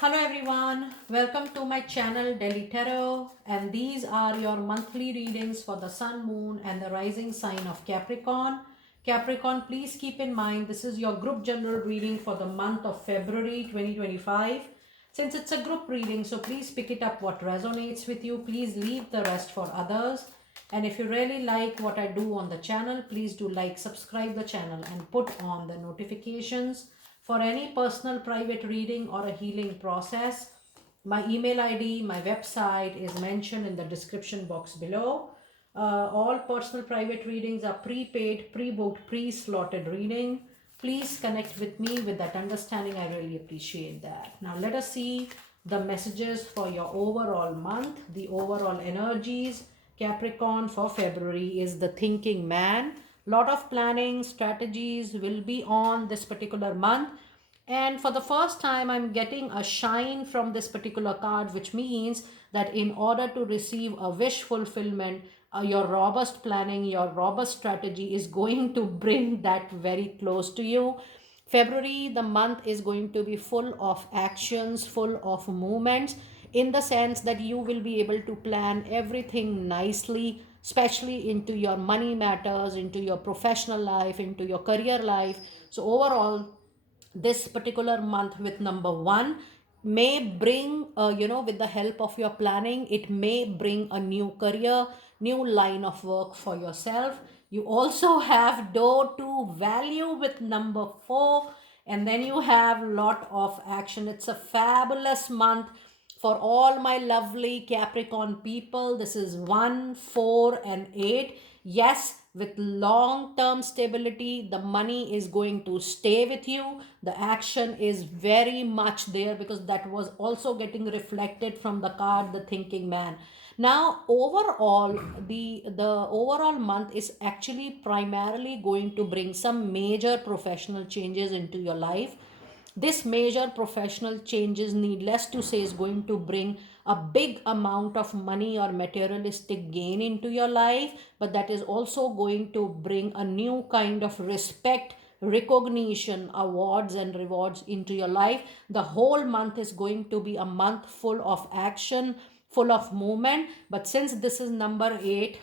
Hello everyone, welcome to my channel Delhi Tarot, and these are your monthly readings for the Sun, Moon and the rising sign of Capricorn. Capricorn, please keep in mind this is your group general reading for the month of February 2025. Since it's a group reading, so please pick it up what resonates with you. Please leave the rest for others. And if you really like what I do on the channel, please do like, subscribe the channel and put on the notifications. For any personal private reading or a healing process, my email ID, my website is mentioned in the description box below. All personal private readings are prepaid, pre-booked, pre-slotted reading. Please connect with me with that understanding. I really appreciate that. Now let us see the messages for your overall month, the overall energies. Capricorn for February is the thinking man. Lot of planning strategies will be on this particular month, and for the first time I'm getting a shine from this particular card, which means that in order to receive a wish fulfillment, your robust planning, your robust strategy is going to bring that very close to you. February, the month, is going to be full of actions, full of movements, in the sense that you will be able to plan everything nicely, especially into your money matters, into your professional life, into your career life. So overall, this particular month with number one may bring, with the help of your planning, it may bring a new career, new line of work for yourself. You also have door to value with number four, and then you have lot of action. It's a fabulous month for all my lovely Capricorn people. This is 1, 4 and 8. Yes, with long term stability, the money is going to stay with you. The action is very much there, because that was also getting reflected from the card the thinking man. Now overall, the overall month is actually primarily going to bring some major professional changes into your life. This major professional changes, needless to say, is going to bring a big amount of money or materialistic gain into your life, but that is also going to bring a new kind of respect, recognition, awards and rewards into your life. The whole month is going to be a month full of action, full of movement. But since this is number 8,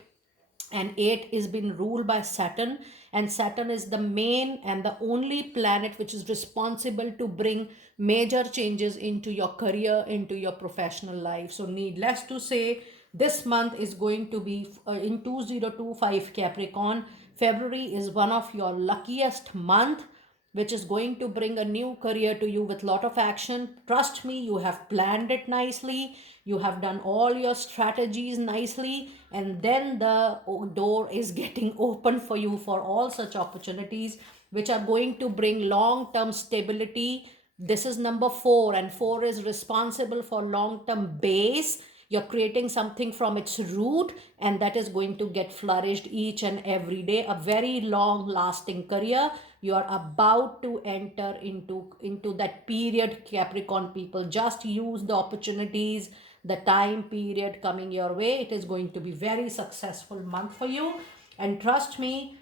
and 8 is being ruled by Saturn, and Saturn is the main and the only planet which is responsible to bring major changes into your career, into your professional life. So needless to say, this month is going to be in 2025 Capricorn, February is one of your luckiest month, which is going to bring a new career to you with lot of action. Trust me, you have planned it nicely, you have done all your strategies nicely, and then the door is getting open for you for all such opportunities which are going to bring long term stability. This is number 4, and 4 is responsible for long term base. You're creating something from its root, and that is going to get flourished each and every day. A very long lasting career. You are about to enter into that period, Capricorn people. Just use the opportunities, the time period coming your way. It is going to be very successful month for you, and trust me,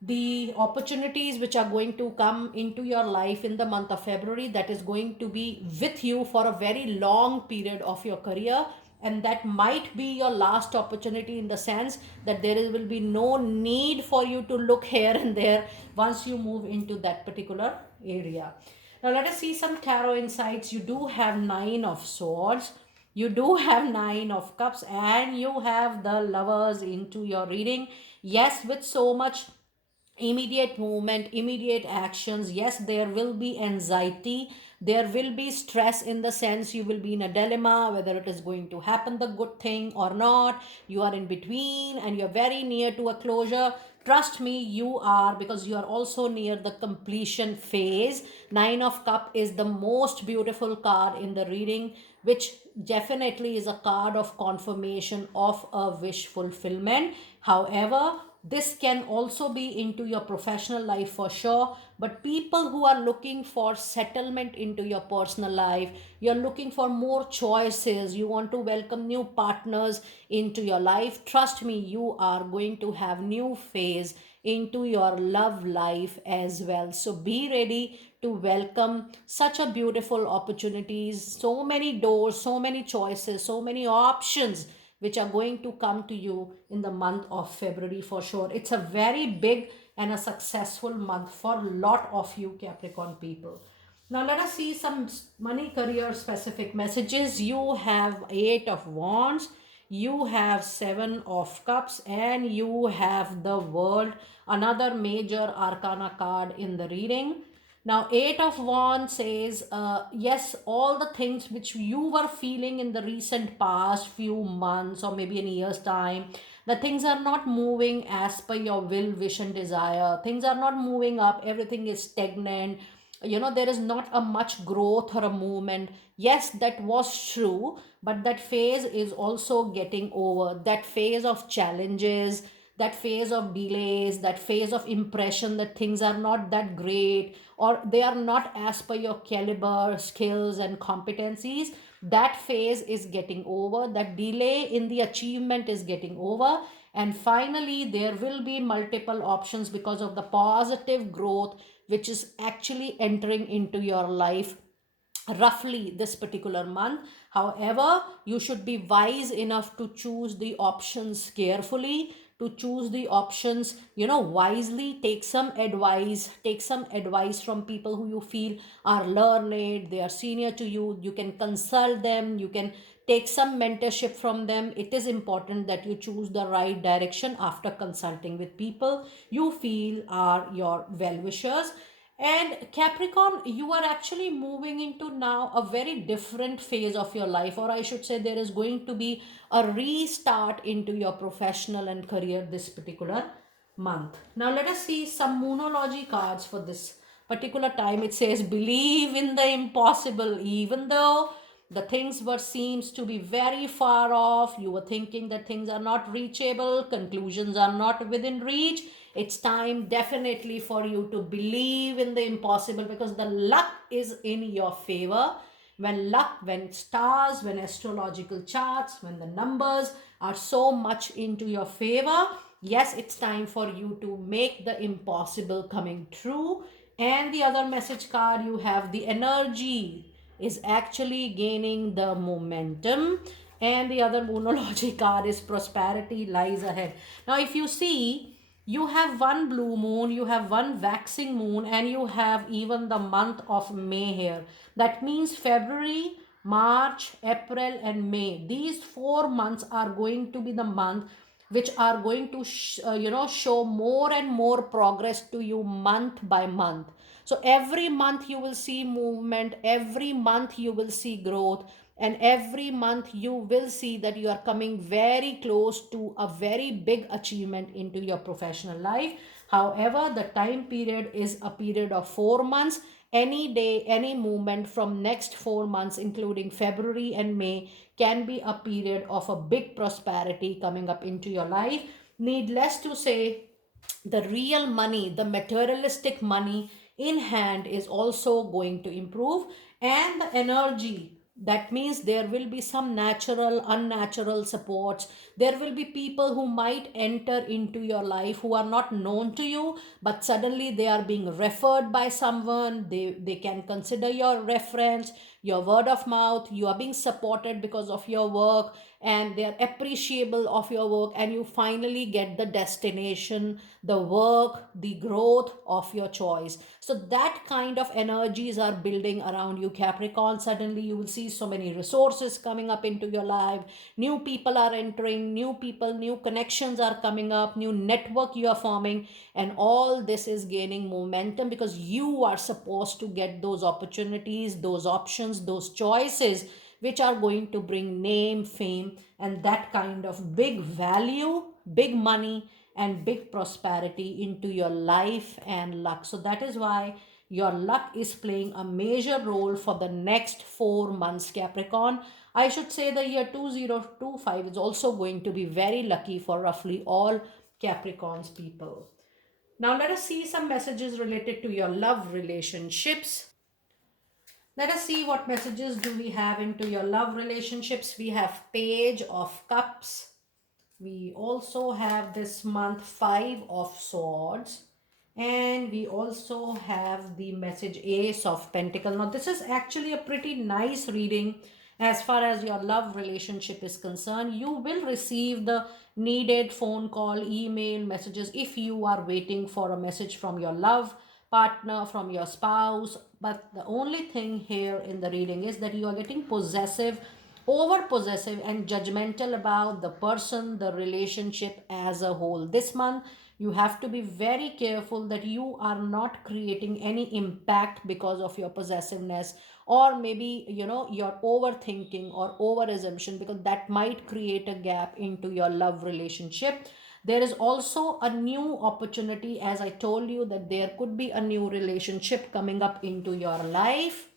the opportunities which are going to come into your life in the month of February, that is going to be with you for a very long period of your career, and that might be your last opportunity, in the sense that will be no need for you to look here and there once you move into that particular area. Now let us see some tarot insights. You do have 9 of swords, you do have 9 of cups, and you have the lovers into your reading. Yes, with so much immediate movement, immediate actions. Yes, there will be anxiety, there will be stress, in the sense you will be in a dilemma whether it is going to happen the good thing or not. You are in between and you're very near to a closure. Trust me, you are, because you are also near the completion phase. 9 of cup is the most beautiful card in the reading, which definitely is a card of confirmation of a wish fulfillment. However, this can also be into your professional life for sure, but people who are looking for settlement into your personal life, you're looking for more choices, you want to welcome new partners into your life, trust me, you are going to have new phase into your love life as well. So be ready to welcome such a beautiful opportunities, so many doors, so many choices, so many options which are going to come to you in the month of February for sure. It's a very big and a successful month for a lot of you Capricorn people. Now let us see some money career specific messages. You have 8 of wands, you have 7 of cups, and you have the world, another major arcana card in the reading. Now 8 of wands says, yes, all the things which you were feeling in the recent past few months or maybe in a year's time, the things are not moving as per your will, wish and desire. Things are not moving up, everything is stagnant. There is not a much growth or a movement. Yes, that was true, but that phase is also getting over. That phase of challenges, that phase of delays, that phase of impression that things are not that great or they are not as per your caliber, skills and competencies, that phase is getting over. That delay in the achievement is getting over. And finally there will be multiple options because of the positive growth which is actually entering into your life roughly this particular month. However, you should be wise enough to choose the options carefully, to choose the options wisely. Take some advice from people who you feel are learned, they are senior to you. You can consult them, you can take some mentorship from them. It is important that you choose the right direction after consulting with people you feel are your well wishers. And Capricorn, you are actually moving into now a very different phase of your life, or I should say, there is going to be a restart into your professional and career this particular month. Now, let us see some Moonology cards for this particular time. It says, believe in the impossible, even though the things were seems to be very far off. You were thinking that things are not reachable, conclusions are not within reach. It's time definitely for you to believe in the impossible because the luck is in your favor. When stars, when astrological charts, when the numbers are so much into your favor, yes, it's time for you to make the impossible coming true. And the other message card, you have the energy is actually gaining the momentum. And the other Moonology card is prosperity lies ahead. Now if you see, you have one blue moon, you have one waxing moon, and you have even the month of May here. That means February, March, April, and May. These 4 months are going to be the month which are going to show more and more progress to you month by month. So every month you will see movement, every month you will see growth, and every month you will see that you are coming very close to a very big achievement into your professional life. However, the time period is a period of 4 months. Any day, any movement from next 4 months, including February and May, can be a period of a big prosperity coming up into your life. Needless to say, the real money, the materialistic money in hand is also going to improve, and the energy, that means there will be some natural unnatural supports. There will be people who might enter into your life who are not known to you, but suddenly they are being referred by someone. They can consider your reference, your word of mouth. You are being supported because of your work, and they are appreciable of your work, and you finally get the destination, the work, the growth of your choice. So that kind of energies are building around you Capricorn. Suddenly you will see so many resources coming up into your life. New people are entering, new people, new connections are coming up, new network you are forming, and all this is gaining momentum because you are supposed to get those opportunities, those options, those choices which are going to bring name, fame, and that kind of big value, big money, and big prosperity into your life and luck. So that is why your luck is playing a major role for the next 4 months, Capricorn. I should say the year 2025 is also going to be very lucky for roughly all Capricorn's people. Now let us see some messages related to your love relationships. Let us see what messages do we have into your love relationships. We have Page of Cups. We also have this month 5 of Swords. And we also have the message Ace of Pentacle. Now, this is actually a pretty nice reading as far as your love relationship is concerned. You will receive the needed phone call, email, messages if you are waiting for a message from your love partner, from your spouse. But the only thing here in the reading is that you are getting possessive, over possessive, and judgmental about the person, the relationship as a whole. This month, you have to be very careful that you are not creating any impact because of your possessiveness, or maybe your overthinking or over assumption, because that might create a gap into your love relationship. There is also a new opportunity, as I told you, that there could be a new relationship coming up into your life.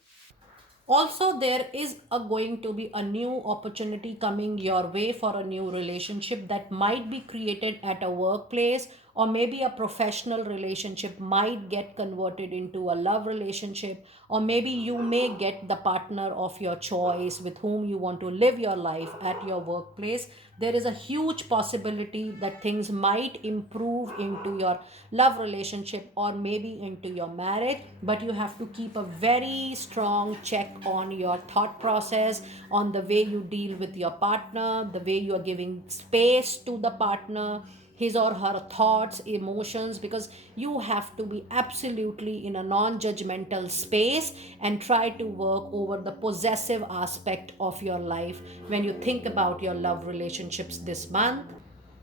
Also, there is going to be a new opportunity coming your way for a new relationship that might be created at a workplace, or maybe a professional relationship might get converted into a love relationship, or maybe you may get the partner of your choice with whom you want to live your life at your workplace. There is a huge possibility that things might improve into your love relationship or maybe into your marriage, but you have to keep a very strong check on your thought process, on the way you deal with your partner, the way you are giving space to the partner, his or her thoughts, emotions, because you have to be absolutely in a non judgmental space and try to work over the possessive aspect of your life when you think about your love relationships this month.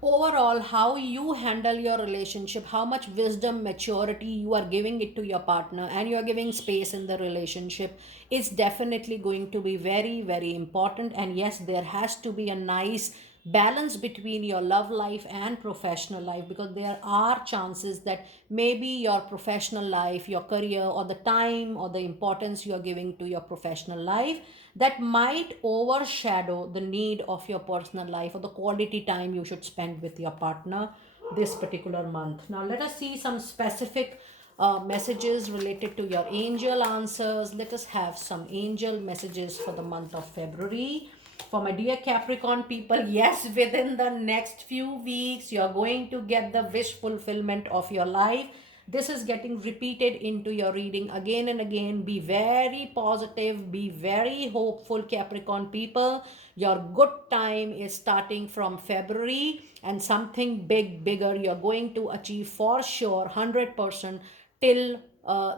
Overall, how you handle your relationship, how much wisdom, maturity you are giving it to your partner, and you are giving space in the relationship, is definitely going to be very, very important. And yes, there has to be a nice balance between your love life and professional life, because there are chances that maybe your professional life, your career, or the time or the importance you are giving to your professional life, that might overshadow the need of your personal life or the quality time you should spend with your partner this particular month. Now, let us see some specific messages related to your angel answers. Let us have some angel messages for the month of February. For my dear Capricorn people, yes, within the next few weeks, you are going to get the wish fulfillment of your life. This is getting repeated into your reading again and again. Be very positive, be very hopeful, Capricorn people. Your good time is starting from February, and something bigger you're going to achieve for sure, 100%, till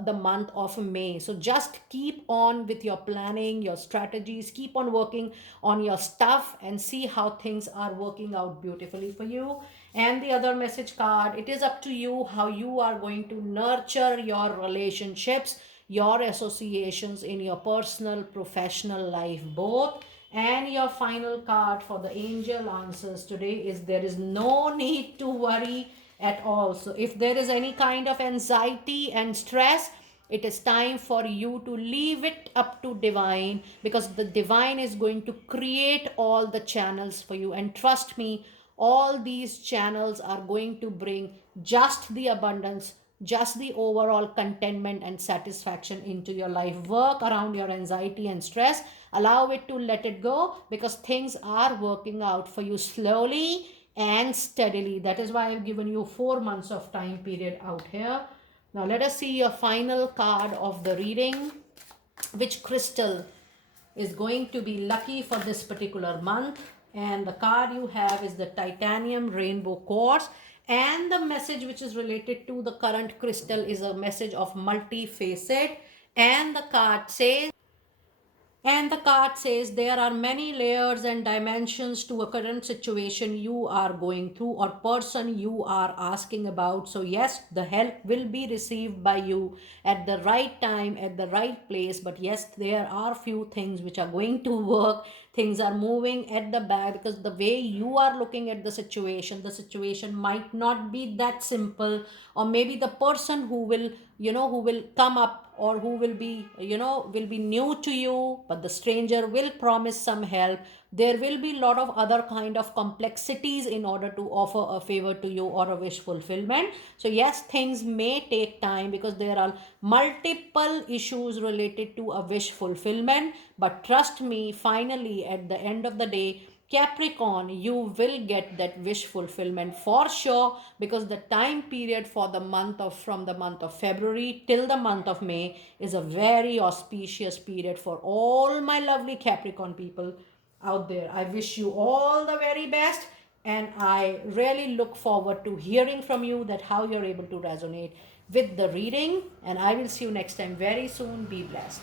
the month of May. So just keep on with your planning, your strategies, keep on working on your stuff and see how things are working out beautifully for you. And the other message card, it is up to you how you are going to nurture your relationships, your associations in your personal, professional life, both. And your final card for the angel answers today is there is no need to worry at all. So if there is any kind of anxiety and stress, it is time for you to leave it up to divine, because the divine is going to create all the channels for you. And trust me, all these channels are going to bring just the abundance, just the overall contentment and satisfaction into your life. Work around your anxiety and stress, allow it to let it go, because things are working out for you slowly and steadily. That is why I've given you 4 months of time period out here. Now let us see your final card of the reading. Which crystal is going to be lucky for this particular month? And the card you have is the titanium rainbow quartz, and the message which is related to the current crystal is a message of multi-facet. And the card says there are many layers and dimensions to a current situation you are going through or person you are asking about. So, yes, the help will be received by you at the right time, at the right place. But yes, there are few things which are going to work. Things are moving at the back, because the way you are looking at the situation might not be that simple. Or maybe the person who will come up, or who will be will be new to you, but the stranger will promise some help. There will be a lot of other kind of complexities in order to offer a favor to you or a wish fulfillment. So yes, things may take time, because there are multiple issues related to a wish fulfillment. But trust me, finally at the end of the day, Capricorn, you will get that wish fulfillment for sure, because the time period for the month of from the month of February till the month of May is a very auspicious period for all my lovely Capricorn people out there. I wish you all the very best, and I really look forward to hearing from you that how you're able to resonate with the reading, and I will see you next time very soon. Be blessed.